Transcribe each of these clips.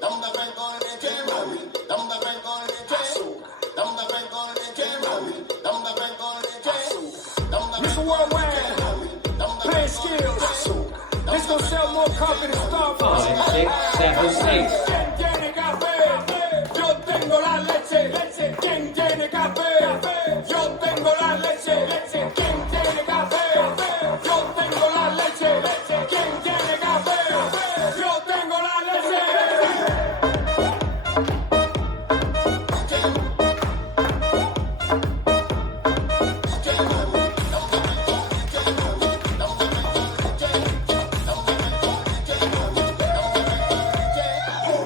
Dame vengo leche, mami. Dame vengo leche. Dame vengo leche, mami. Dame vengo leche. Mr. Worldwide, playing skills. This gonna sell more coffee than Starbucks. 5, 6, 7, 8. ¿Quién tiene café? Yo tengo la leche. ¿Quién tiene café? Yo tengo la leche. ¿Quién tiene café? Yo tengo la leche. ¿Quién tiene café? Yo tengo la leche.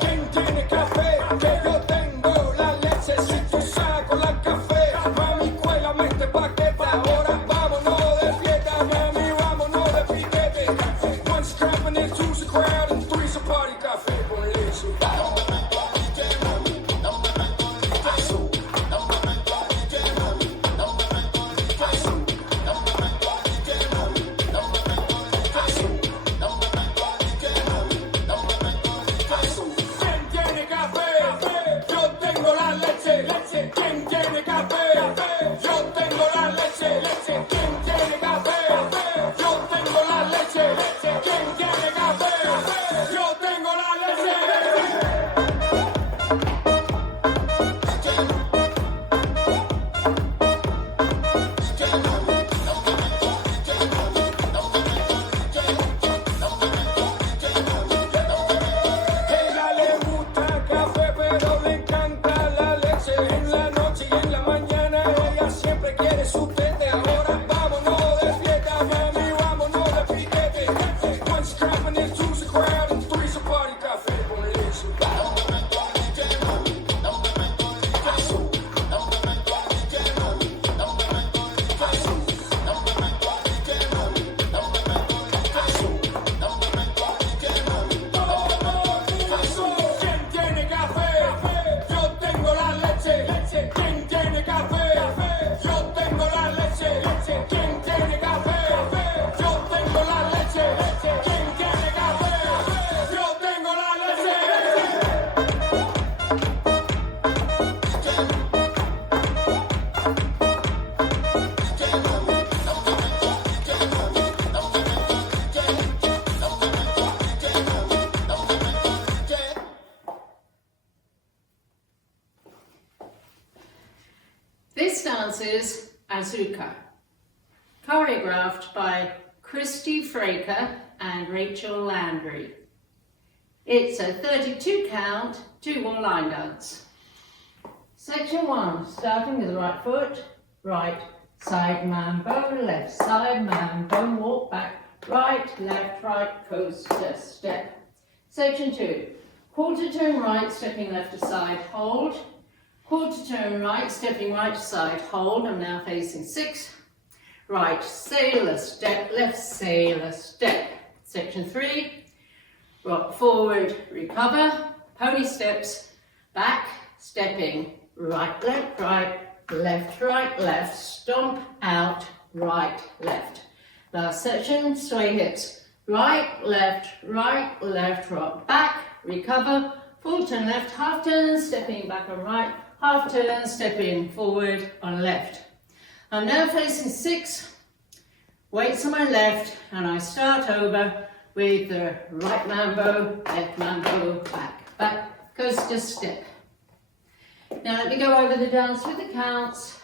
¿Quién tiene café? Que yo tengo la leche. Si tú saco la café, mami, cuélame este paquete. Ahora vámonos de fiesta, mami, vámonos de piquete. One's trapping and two's a crowd and three's a party. Café con leche. ¿Quién tiene café? Yo tengo la leche. ¿Quién tiene café? Yo tengo la leche. ¿Quién tiene café? Yo tengo la leche. ¿Quién tiene café? Yo tengo la leche. Ella le gusta el café, pero le encanta la leche. En la noche y en la mañana ella siempre quiere su tete. Ahora vámonos de fiesta, mami, vámonos de piquete. One's trapping and two's a crowd and three's a party. Café con leche. ¿Quién tiene café? Yo tengo la leche. ¿Quién tiene café? Yo tengo la leche. ¿Quién tiene café? Yo tengo la leche. ¿Quién tiene café? Yo tengo la leche. This dance is Azuka, choreographed by Christy Fraker and Rachel Landry. It's a 32 count, 2-1 line dance. Section 1, starting with the right foot, right side mambo, left side mambo, walk back, right, coaster, step. Section 2, quarter turn right, stepping left to side, hold. Quarter turn right, stepping right to side, hold. I'm now facing 6. Right, sailor step, left sailor step. Section 3, rock forward, recover, pony steps, back, stepping, right, left, stomp out, right, left. Last section, sway hips, right, left, rock back, recover, full turn left, half turn, stepping back on right, half turn, stepping forward on left. I'm now facing 6, weights on my left, and I start over with the right mambo, left mambo, back, coaster step. Now let me go over the dance with the counts.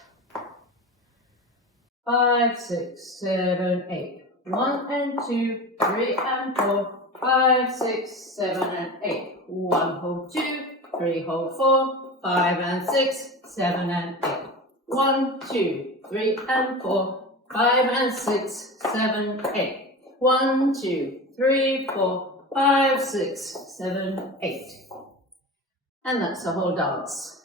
5, 6, 7, 8. 1 and 2, 3 and 4, 5, 6, 7 and 8. 1, hold 2, 3, hold 4, 5 and 6, 7 and 8. 1, 2, 3 and 4, 5 and 6, 7, 8. 1, 2, 3, 4, 5, 6, 7, 8. And that's the whole dance.